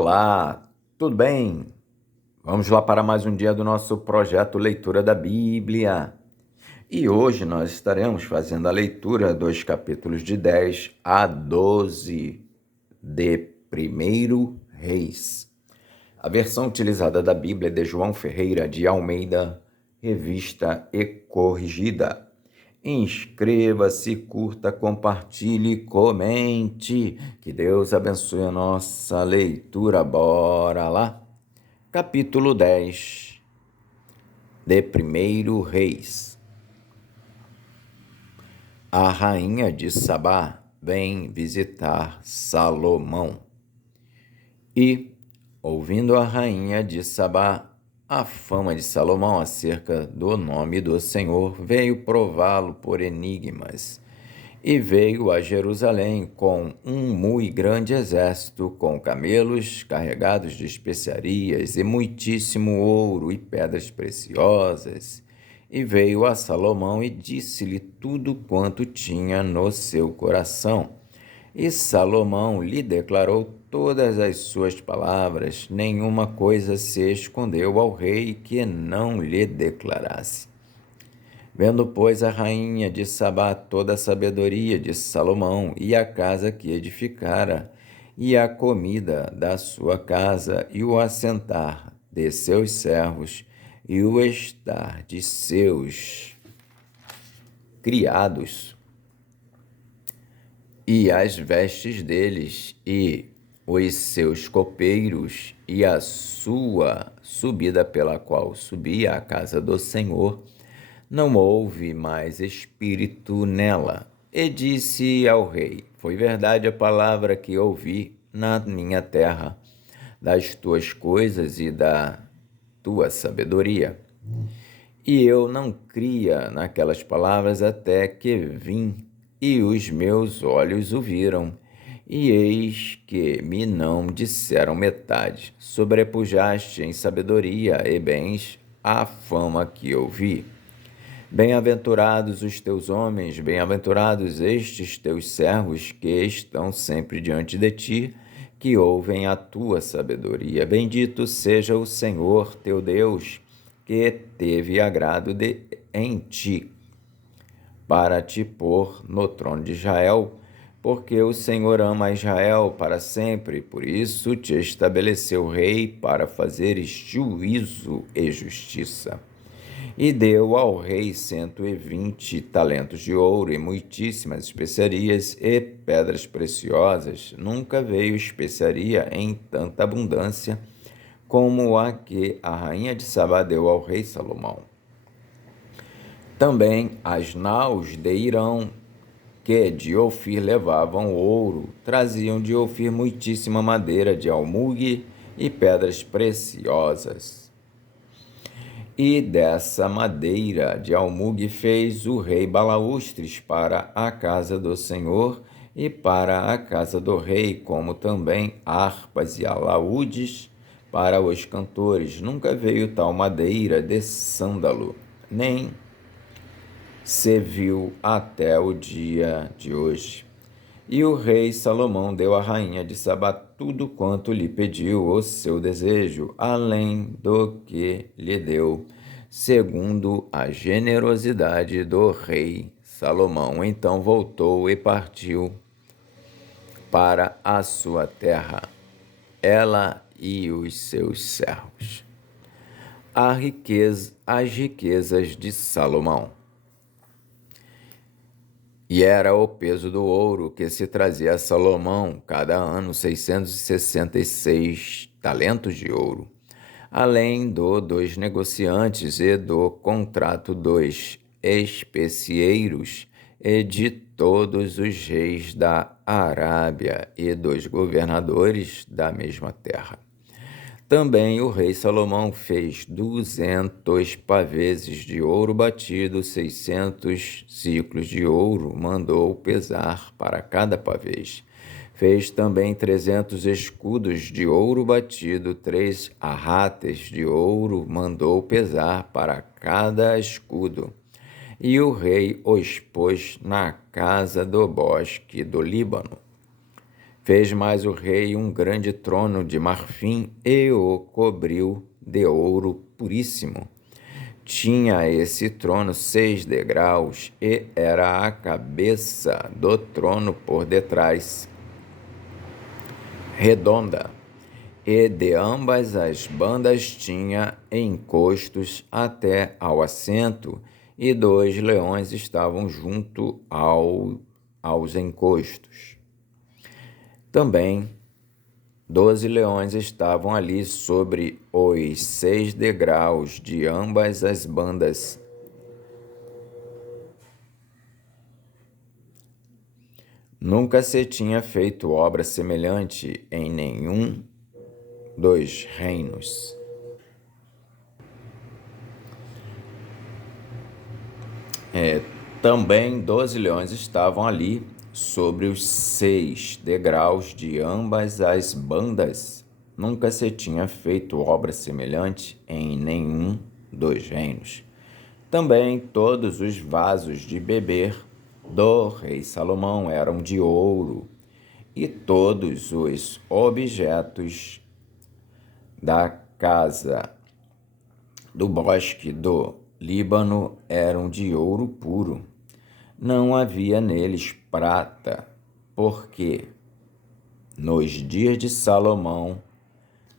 Olá, tudo bem? Vamos lá para mais um dia do nosso projeto Leitura da Bíblia. E hoje nós estaremos fazendo a leitura dos capítulos de 10 a 12 de 1 Reis. A versão utilizada da Bíblia é de João Ferreira de Almeida, revista e corrigida. Inscreva-se, curta, compartilhe, comente. Que Deus abençoe a nossa leitura. Bora lá! Capítulo 10 de 1 Reis. A rainha de Sabá vem visitar Salomão. E, ouvindo a rainha de Sabá a fama de Salomão acerca do nome do Senhor, veio prová-lo por enigmas. E veio a Jerusalém com um muito grande exército, com camelos carregados de especiarias e muitíssimo ouro e pedras preciosas. E veio a Salomão e disse-lhe tudo quanto tinha no seu coração. E Salomão lhe declarou todas as suas palavras, nenhuma coisa se escondeu ao rei que não lhe declarasse. Vendo, pois, a rainha de Sabá toda a sabedoria de Salomão e a casa que edificara, e a comida da sua casa, e o assentar de seus servos, e o estar de seus criados, e as vestes deles, e os seus copeiros, e a sua subida pela qual subia à casa do Senhor, não houve mais espírito nela. E disse ao rei: foi verdade a palavra que ouvi na minha terra, das tuas coisas e da tua sabedoria. E eu não cria naquelas palavras até que vim, e os meus olhos o viram. E eis que me não disseram metade. Sobrepujaste em sabedoria e bens a fama que ouvi. Bem-aventurados os teus homens, bem-aventurados estes teus servos que estão sempre diante de ti, que ouvem a tua sabedoria. Bendito seja o Senhor teu Deus, que teve agrado em ti, para te pôr no trono de Israel, porque o Senhor ama Israel para sempre, por isso te estabeleceu rei para fazeres juízo e justiça. E deu ao rei 120 talentos de ouro e muitíssimas especiarias e pedras preciosas. Nunca veio especiaria em tanta abundância como a que a rainha de Sabá deu ao rei Salomão. Também as naus de Irão, que de Ofir levavam ouro, traziam de Ofir muitíssima madeira de almugue e pedras preciosas. E dessa madeira de almugue fez o rei balaústres para a casa do Senhor e para a casa do rei, como também harpas e alaúdes para os cantores. Nunca veio tal madeira de sândalo, nem se viu até o dia de hoje. E o rei Salomão deu à rainha de Sabá tudo quanto lhe pediu o seu desejo, além do que lhe deu, segundo a generosidade do rei Salomão. Então voltou e partiu para a sua terra, ela e os seus servos. As riquezas de Salomão. E era o peso do ouro que se trazia a Salomão cada ano 666 talentos de ouro, além dos negociantes e do contrato dos especieiros e de todos os reis da Arábia e dos governadores da mesma terra. Também o rei Salomão fez 200 paveses de ouro batido, 600 ciclos de ouro mandou pesar para cada pavês. Fez também 300 escudos de ouro batido, 3 arrates de ouro mandou pesar para cada escudo. E o rei os pôs na casa do bosque do Líbano. Fez mais o rei um grande trono de marfim e o cobriu de ouro puríssimo. Tinha esse trono 6 degraus e era a cabeça do trono por detrás, redonda, e de ambas as bandas tinha encostos até ao assento, e 2 leões estavam junto aos encostos. Também 12 leões estavam ali sobre os 6 degraus de ambas as bandas. Nunca se tinha feito obra semelhante em nenhum dos reinos. Também 12 leões estavam ali sobre os 6 degraus de ambas as bandas. Nunca se tinha feito obra semelhante em nenhum dos reinos. Também todos os vasos de beber do rei Salomão eram de ouro, e todos os objetos da casa do bosque do Líbano eram de ouro puro. Não havia neles prata, porque nos dias de Salomão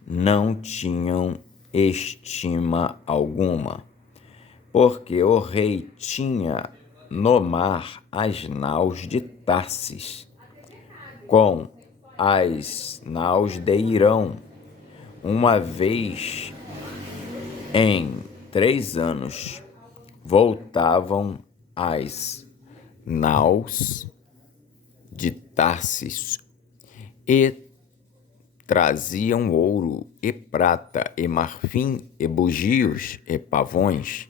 não tinham estima alguma, porque o rei tinha no mar as naus de Tarsis, com as naus de Irão. Uma vez em 3 anos voltavam as naus de Tarsis e traziam ouro e prata e marfim e bugios e pavões.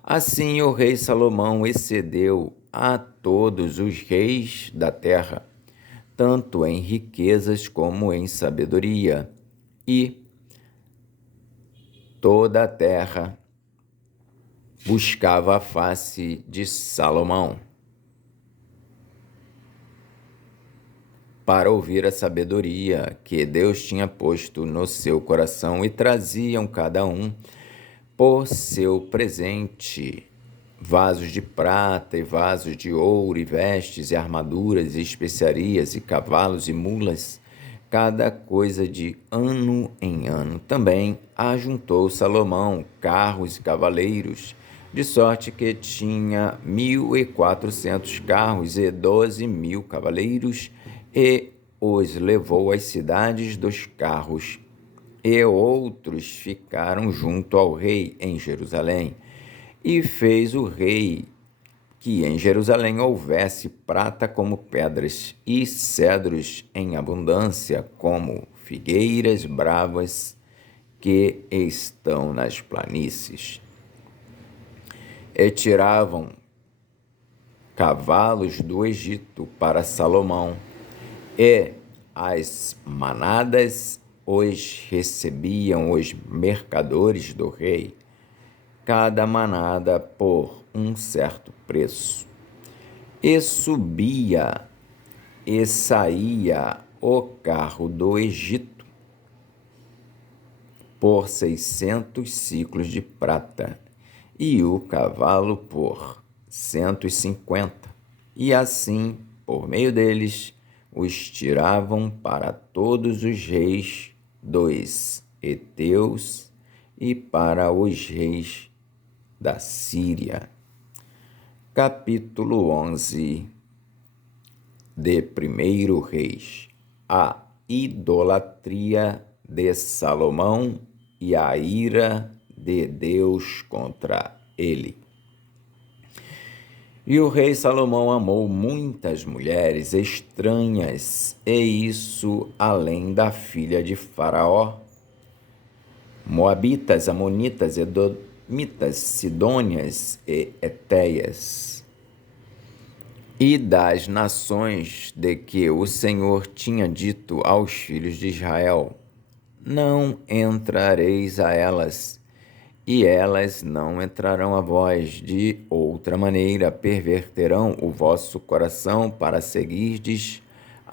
Assim o rei Salomão excedeu a todos os reis da terra, tanto em riquezas como em sabedoria, e toda a terra buscava a face de Salomão para ouvir a sabedoria que Deus tinha posto no seu coração, e traziam cada um por seu presente vasos de prata e vasos de ouro, e vestes e armaduras e especiarias e cavalos e mulas, cada coisa de ano em ano. Também ajuntou Salomão carros e cavaleiros, de sorte que tinha 1.400 carros e 12.000 cavaleiros, e os levou às cidades dos carros, e outros ficaram junto ao rei em Jerusalém. E fez o rei que em Jerusalém houvesse prata como pedras, e cedros em abundância, como figueiras bravas que estão nas planícies. E tiravam cavalos do Egito para Salomão, e as manadas os recebiam os mercadores do rei, cada manada por um certo preço. E subia e saía o carro do Egito por 600 siclos de prata, e o cavalo por 150. E assim, por meio deles, os tiravam para todos os reis dos heteus e para os reis da Síria. Capítulo 11 de 1 Reis. A idolatria de Salomão e a ira de Deus contra ele. E o rei Salomão amou muitas mulheres estranhas, e isso além da filha de Faraó, moabitas, amonitas, edomitas, sidônias e etéias, e das nações de que o Senhor tinha dito aos filhos de Israel: não entrareis a elas, e elas não entrarão a vós. De outra maneira perverterão o vosso coração para seguirdes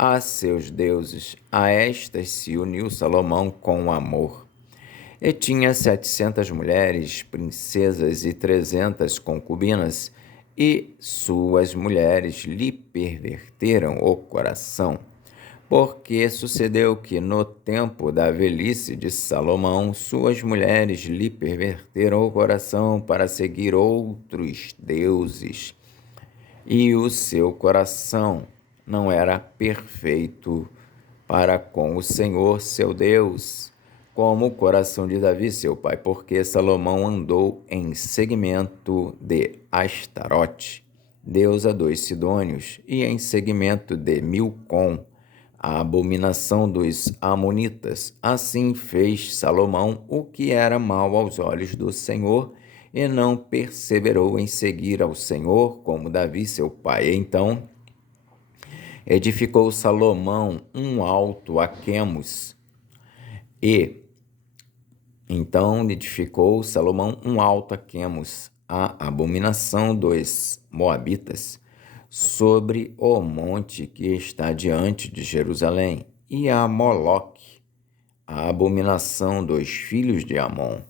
a seus deuses. A estas se uniu Salomão com amor. E tinha 700 mulheres, princesas e 300 concubinas, e suas mulheres lhe perverteram o coração. Porque sucedeu que no tempo da velhice de Salomão, suas mulheres lhe perverteram o coração para seguir outros deuses, e o seu coração não era perfeito para com o Senhor seu Deus, como o coração de Davi seu pai, porque Salomão andou em seguimento de Astarote, deusa dos Sidônios, e em seguimento de Milcom, a abominação dos amonitas. Assim fez Salomão o que era mau aos olhos do Senhor, e não perseverou em seguir ao Senhor como Davi seu pai. Então edificou Salomão um alto a Quemos, a abominação dos moabitas, sobre o monte que está diante de Jerusalém, e a Moloque, a abominação dos filhos de Amon.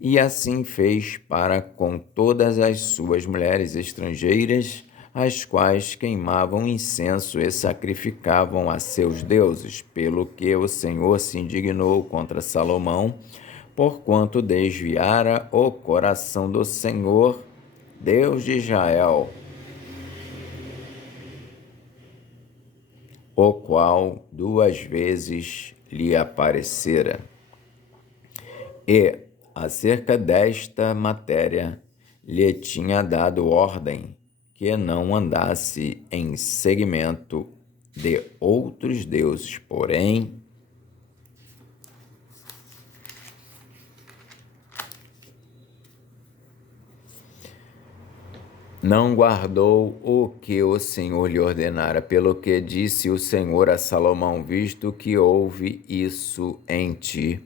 E assim fez para com todas as suas mulheres estrangeiras, as quais queimavam incenso e sacrificavam a seus deuses, pelo que o Senhor se indignou contra Salomão, porquanto desviara o coração do Senhor, Deus de Israel, o qual 2 vezes lhe aparecera. E, acerca desta matéria, lhe tinha dado ordem que não andasse em seguimento de outros deuses, porém não guardou o que o Senhor lhe ordenara, pelo que disse o Senhor a Salomão: visto que houve isso em ti,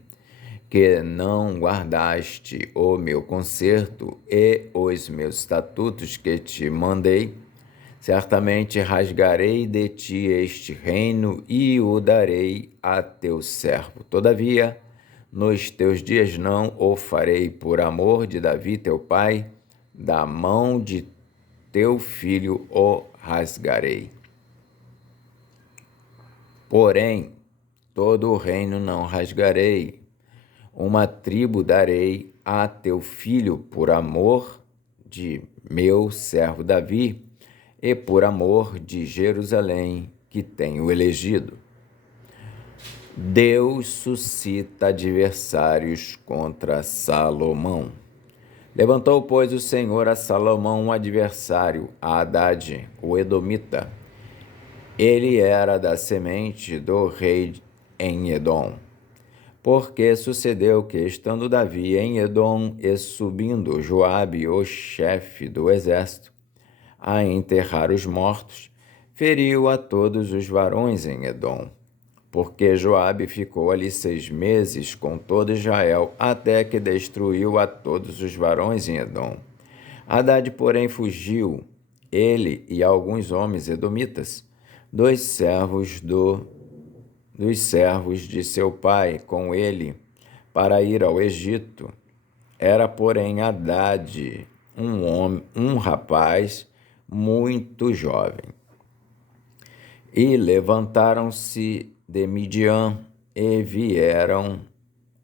que não guardaste o meu concerto e os meus estatutos que te mandei, certamente rasgarei de ti este reino e o darei a teu servo. Todavia, nos teus dias não o farei por amor de Davi teu pai, da mão de teu filho o rasgarei. Porém, todo o reino não rasgarei. Uma tribo darei a teu filho por amor de meu servo Davi e por amor de Jerusalém, que tenho elegido. Deus suscita adversários contra Salomão. Levantou, pois, o Senhor a Salomão um adversário, a Hadade, o edomita. Ele era da semente do rei em Edom. Porque sucedeu que, estando Davi em Edom e subindo Joabe, o chefe do exército, a enterrar os mortos, feriu a todos os varões em Edom. Porque Joabe ficou ali 6 meses com todo Israel, até que destruiu a todos os varões em Edom. Hadade, porém, fugiu, ele e alguns homens edomitas, dos servos de seu pai, com ele, para ir ao Egito. Era, porém, Hadade um rapaz muito jovem. E levantaram-se de Midian e vieram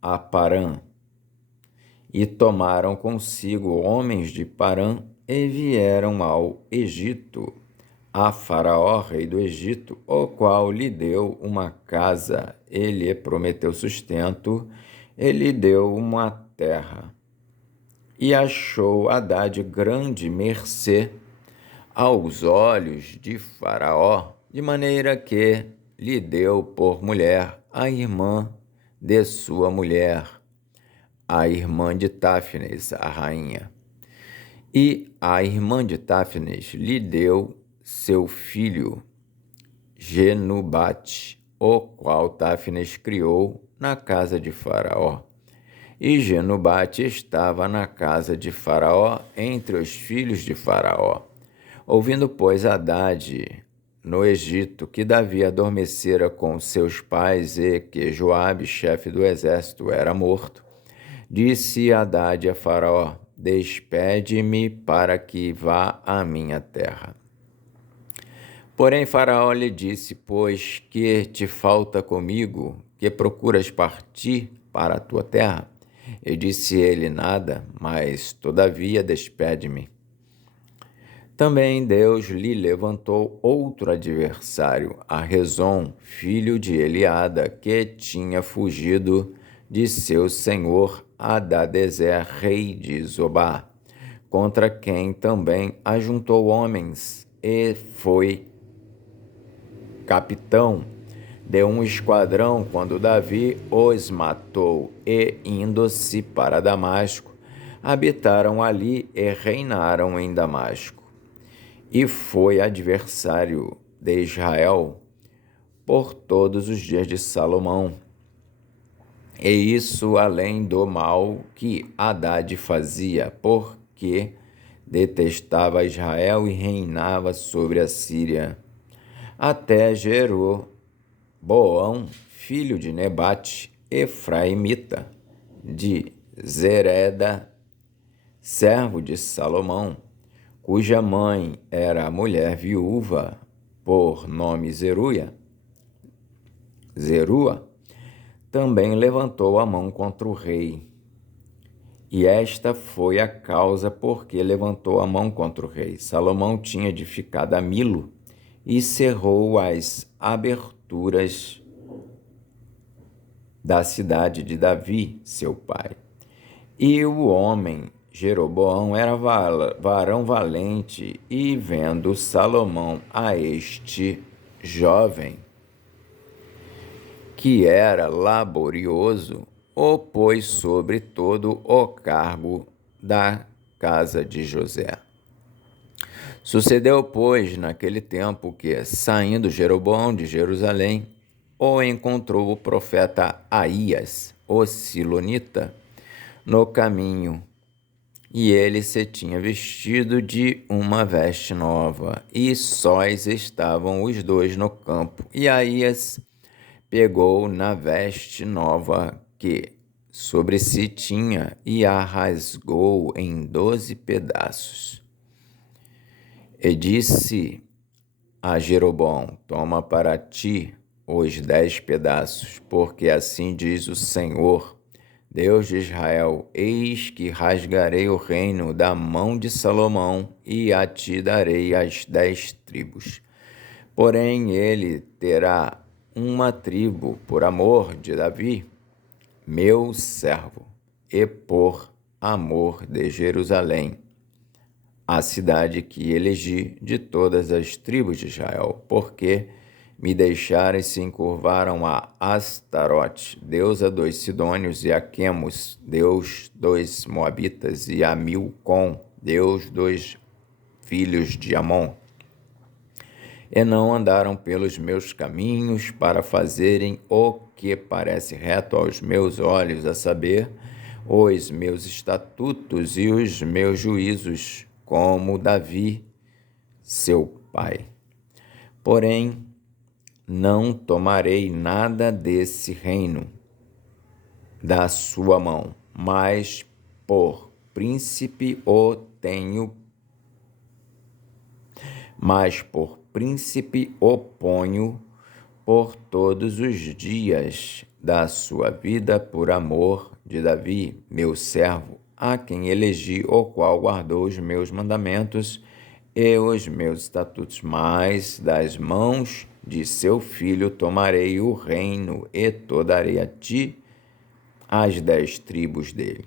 a Parã, e tomaram consigo homens de Parã e vieram ao Egito, a Faraó, rei do Egito, o qual lhe deu uma casa, ele prometeu sustento, ele deu uma terra. E achou Hadade grande mercê aos olhos de Faraó, de maneira que lhe deu por mulher a irmã de sua mulher, a irmã de Táfnis, a rainha. E a irmã de Táfnis lhe deu seu filho Genubate, o qual Táfnis criou na casa de Faraó. E Genubate estava na casa de Faraó, entre os filhos de Faraó. Ouvindo, pois, Hadade no Egito, que Davi adormecera com seus pais e que Joabe, chefe do exército, era morto, disse Hadade a Faraó: Despede-me para que vá à minha terra. Porém Faraó lhe disse: Pois que te falta comigo, que procuras partir para a tua terra? E disse ele: Nada, mas todavia despede-me. Também Deus lhe levantou outro adversário, a Rezon, filho de Eliada, que tinha fugido de seu senhor Hadadezer, rei de Zobá, contra quem também ajuntou homens, e foi capitão de um esquadrão quando Davi os matou, e, indo-se para Damasco, habitaram ali e reinaram em Damasco. E foi adversário de Israel por todos os dias de Salomão. E isso além do mal que Hadade fazia, porque detestava Israel e reinava sobre a Síria. Até Jeroboão, filho de Nebate, efraimita, de Zereda, servo de Salomão, cuja mãe era a mulher viúva, por nome Zerua, também levantou a mão contra o rei. E esta foi a causa por que levantou a mão contra o rei. Salomão tinha edificado a Milo e cerrou as aberturas da cidade de Davi, seu pai. E o homem Jeroboão era varão valente, e vendo Salomão a este jovem, que era laborioso, o pôs sobre todo o cargo da casa de José. Sucedeu, pois, naquele tempo que, saindo Jeroboão de Jerusalém, o encontrou o profeta Aías, o silonita, no caminho, e ele se tinha vestido de uma veste nova, e sós estavam os dois no campo. E Aías pegou na veste nova que sobre si tinha e a rasgou em 12 pedaços. E disse a Jeroboão: Toma para ti os 10 pedaços, porque assim diz o Senhor, Deus de Israel: Eis que rasgarei o reino da mão de Salomão, e a ti darei as 10 tribos. Porém ele terá uma tribo por amor de Davi, meu servo, e por amor de Jerusalém, a cidade que elegi de todas as tribos de Israel, porque me deixaram e se encurvaram a Astarote, deusa dos Sidônios, e a Quemos, deus dos Moabitas, e a Milcom, deus dos filhos de Amon. E não andaram pelos meus caminhos para fazerem o que parece reto aos meus olhos, a saber, os meus estatutos e os meus juízos, como Davi, seu pai. Porém, não tomarei nada desse reino da sua mão, mas por príncipe o ponho por todos os dias da sua vida, por amor de Davi, meu servo, a quem elegi, o qual guardou os meus mandamentos e os meus estatutos. Mas das mãos de seu filho tomarei o reino, e darei a ti as 10 tribos dele.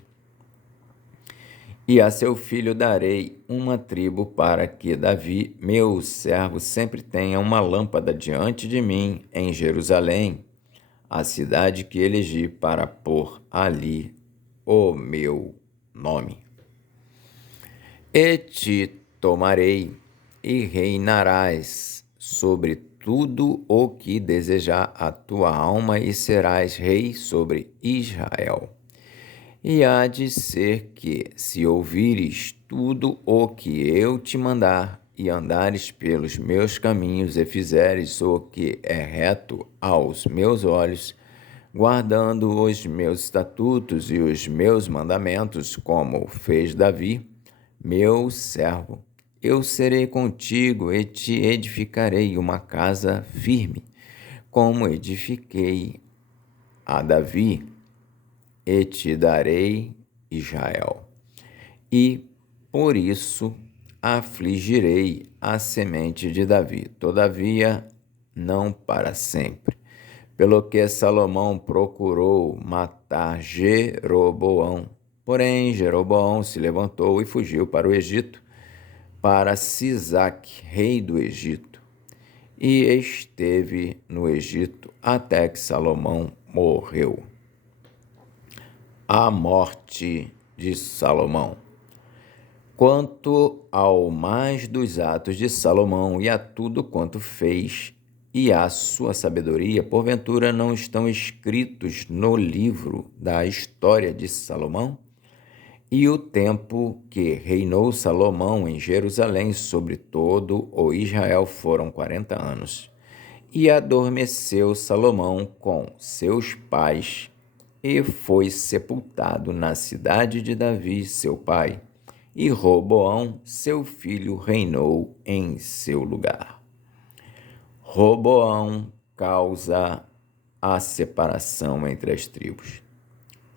E a seu filho darei uma tribo, para que Davi, meu servo, sempre tenha uma lâmpada diante de mim em Jerusalém, a cidade que elegi para pôr ali o meu nome. E te tomarei, e reinarás sobre tudo o que desejar a tua alma, e serás rei sobre Israel. E há de ser que, se ouvires tudo o que eu te mandar, e andares pelos meus caminhos e fizeres o que é reto aos meus olhos, guardando os meus estatutos e os meus mandamentos, como fez Davi, meu servo, eu serei contigo e te edificarei uma casa firme, como edifiquei a Davi, e te darei Israel. E por isso afligirei a semente de Davi, todavia não para sempre. Pelo que Salomão procurou matar Jeroboão. Porém, Jeroboão se levantou e fugiu para o Egito, para Sisaque, rei do Egito, e esteve no Egito até que Salomão morreu. A morte de Salomão. Quanto ao mais dos atos de Salomão e a tudo quanto fez, e a sua sabedoria, porventura não estão escritos no livro da história de Salomão? E o tempo que reinou Salomão em Jerusalém sobre todo o Israel foram 40 anos. E adormeceu Salomão com seus pais, e foi sepultado na cidade de Davi, seu pai. E Roboão, seu filho, reinou em seu lugar. Roboão causa a separação entre as tribos.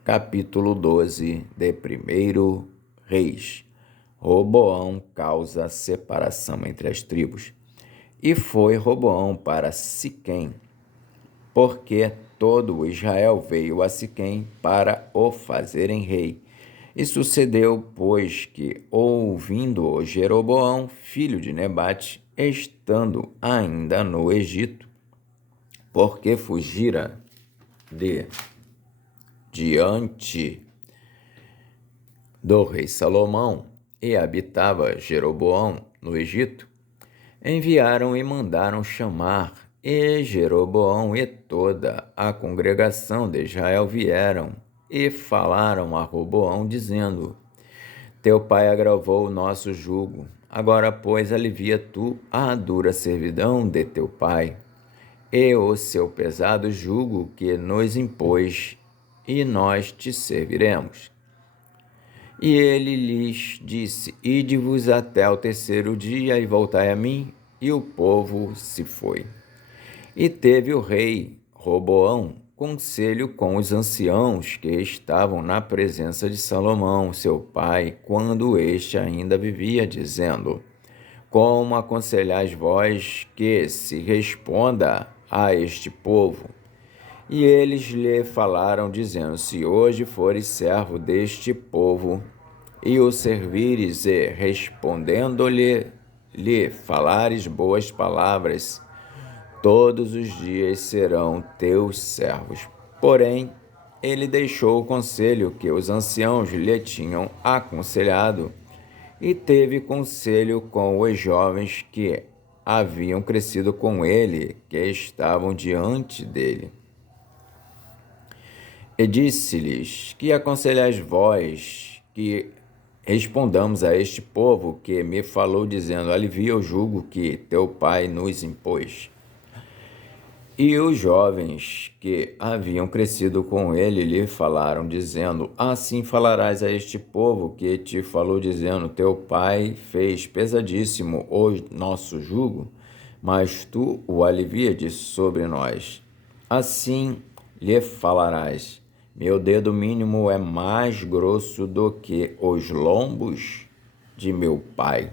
Capítulo 12 de 1 Reis. Roboão causa a separação entre as tribos. E foi Roboão para Siquém, porque todo o Israel veio a Siquém para o fazerem rei. E sucedeu, pois, que, ouvindo-o Jeroboão, filho de Nebate, estando ainda no Egito, porque fugira diante do rei Salomão, e habitava Jeroboão no Egito, enviaram e mandaram chamar, e Jeroboão e toda a congregação de Israel vieram e falaram a Roboão, dizendo: Teu pai agravou o nosso jugo, agora, pois, alivia tu a dura servidão de teu pai, e o seu pesado jugo que nos impôs, e nós te serviremos. E ele lhes disse: Ide-vos até ao terceiro dia e voltai a mim. E o povo se foi. E teve o rei Roboão conselho com os anciãos que estavam na presença de Salomão, seu pai, quando este ainda vivia, dizendo: Como aconselhais vós que se responda a este povo? E eles lhe falaram, dizendo: Se hoje fores servo deste povo, e o servires, e respondendo-lhe, falares boas palavras, todos os dias serão teus servos. Porém, ele deixou o conselho que os anciãos lhe tinham aconselhado, e teve conselho com os jovens que haviam crescido com ele, que estavam diante dele. E disse-lhes: Que aconselhais vós que respondamos a este povo que me falou, dizendo: Alivia o jugo que teu pai nos impôs? E os jovens que haviam crescido com ele lhe falaram, dizendo: Assim falarás a este povo que te falou, dizendo: Teu pai fez pesadíssimo o nosso jugo, mas tu o alivias sobre nós. Assim lhe falarás: Meu dedo mínimo é mais grosso do que os lombos de meu pai.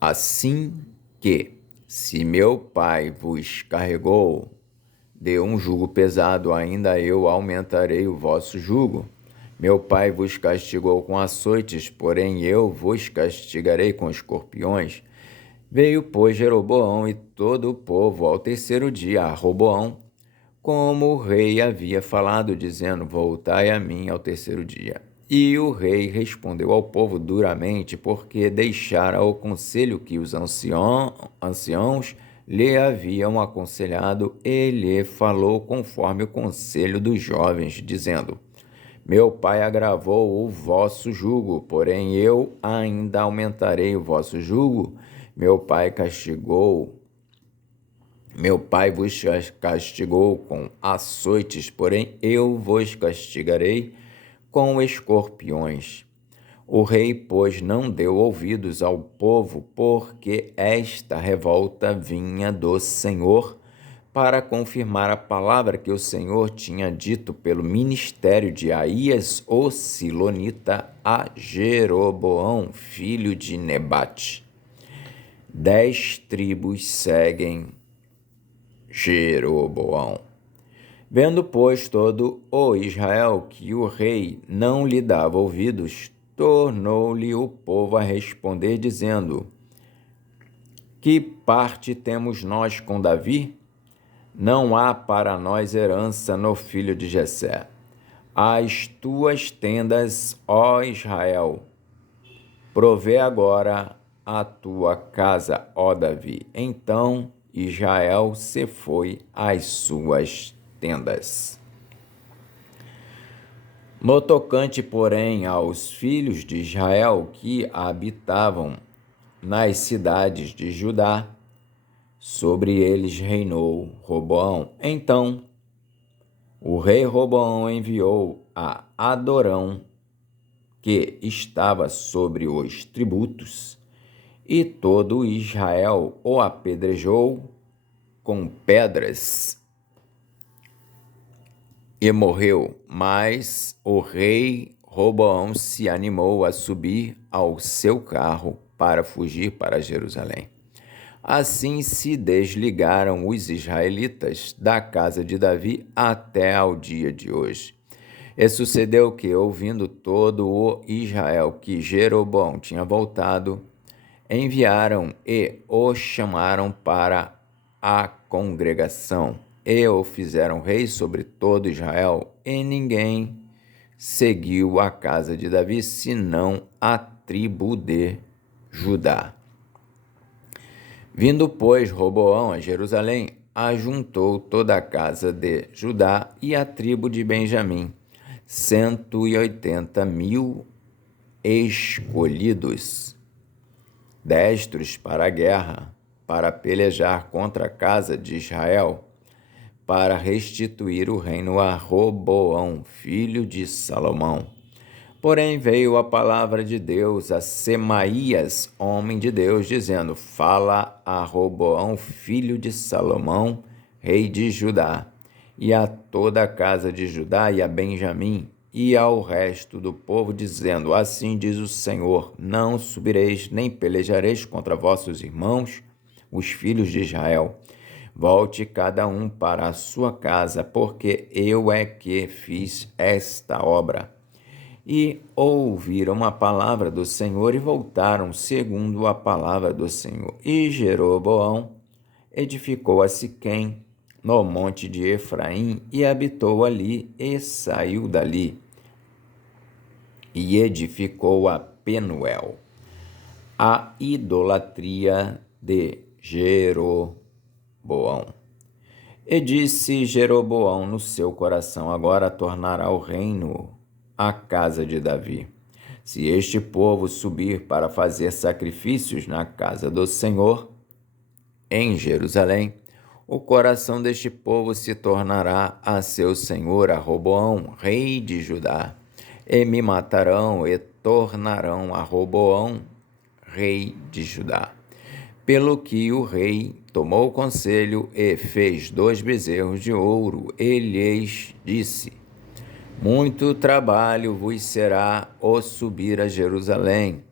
Assim que, se meu pai vos carregou de um jugo pesado, ainda eu aumentarei o vosso jugo. Meu pai vos castigou com açoites, porém eu vos castigarei com escorpiões. Veio, pois, Jeroboão e todo o povo ao terceiro dia a Roboão, como o rei havia falado, dizendo: Voltai a mim ao terceiro dia. E o rei respondeu ao povo duramente, porque deixara o conselho que os anciãos lhe haviam aconselhado, e lhe falou conforme o conselho dos jovens, dizendo: Meu pai agravou o vosso jugo, porém eu ainda aumentarei o vosso jugo. Meu pai vos castigou com açoites, porém eu vos castigarei com escorpiões. O rei, pois, não deu ouvidos ao povo, porque esta revolta vinha do Senhor, para confirmar a palavra que o Senhor tinha dito pelo ministério de Aías, o Silonita, a Jeroboão, filho de Nebate. 10 tribos seguem Jeroboão. Vendo, pois, todo o Israel que o rei não lhe dava ouvidos, tornou-lhe o povo a responder, dizendo: Que parte temos nós com Davi? Não há para nós herança no filho de Jessé. As tuas tendas, ó Israel, provê agora a tua casa, ó Davi. Então Israel se foi às suas tendas. No tocante, porém, aos filhos de Israel que habitavam nas cidades de Judá, sobre eles reinou Roboão. Então o rei Roboão enviou a Adorão, que estava sobre os tributos, e todo Israel o apedrejou com pedras e morreu. Mas o rei Roboão se animou a subir ao seu carro para fugir para Jerusalém. Assim se desligaram os israelitas da casa de Davi até ao dia de hoje. E sucedeu que, ouvindo todo o Israel que Jeroboão tinha voltado, enviaram e o chamaram para a congregação, e o fizeram rei sobre todo Israel, e ninguém seguiu a casa de Davi, senão a tribo de Judá. Vindo, pois, Roboão a Jerusalém, ajuntou toda a casa de Judá e a tribo de Benjamim, 180.000 escolhidos, destros para a guerra, para pelejar contra a casa de Israel, para restituir o reino a Roboão, filho de Salomão. Porém veio a palavra de Deus a Semaías, homem de Deus, dizendo: Fala a Roboão, filho de Salomão, rei de Judá, e a toda a casa de Judá e a Benjamim, e ao resto do povo, dizendo: Assim diz o Senhor: Não subireis, nem pelejareis contra vossos irmãos, os filhos de Israel. Volte cada um para a sua casa, porque eu é que fiz esta obra. E ouviram a palavra do Senhor e voltaram segundo a palavra do Senhor. E Jeroboão edificou a Siquém, no monte de Efraim, e habitou ali, e saiu dali, e edificou a Penuel. A idolatria de Jeroboão. E disse Jeroboão no seu coração: Agora tornará o reino à casa de Davi. Se este povo subir para fazer sacrifícios na casa do Senhor, em Jerusalém, o coração deste povo se tornará a seu senhor, a Roboão, rei de Judá, e me matarão e tornarão a Roboão, rei de Judá. Pelo que o rei tomou conselho e fez 2 bezerros de ouro, e lhes disse: Muito trabalho vos será o subir a Jerusalém.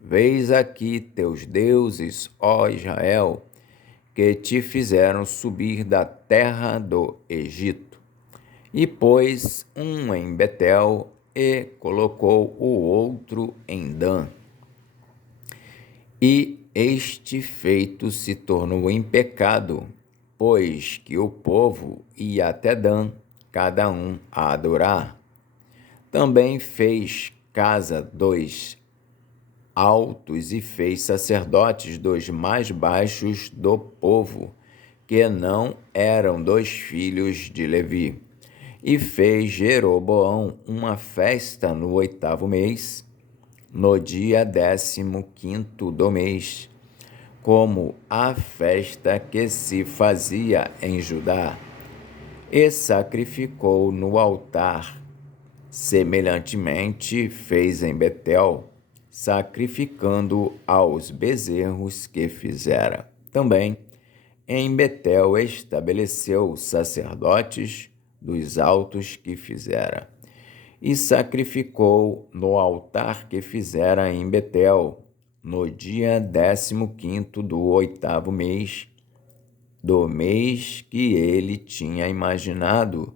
Veis aqui teus deuses, ó Israel, que te fizeram subir da terra do Egito. E pôs um em Betel e colocou o outro em Dan. E este feito se tornou em pecado, pois que o povo ia até Dan, cada um a adorar. Também fez casa 2 altos e fez sacerdotes 2 mais baixos do povo, que não eram 2 filhos de Levi. E fez Jeroboão uma festa no 8º mês, no dia 15º do mês, como a festa que se fazia em Judá, e sacrificou no altar. Semelhantemente fez em Betel, sacrificando aos bezerros que fizera. Também em Betel estabeleceu sacerdotes dos altos que fizera, e sacrificou no altar que fizera em Betel, no dia 15º do 8º mês, do mês que ele tinha imaginado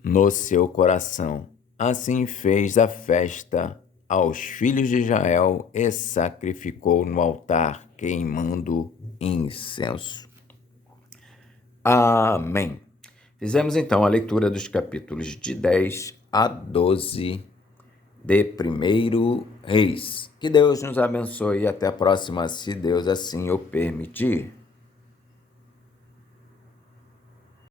no seu coração. Assim fez a festa aos filhos de Israel e sacrificou no altar, queimando incenso. Amém. Fizemos então a leitura dos capítulos de 10 a 12 de 1 Reis. Que Deus nos abençoe e até a próxima, se Deus assim o permitir.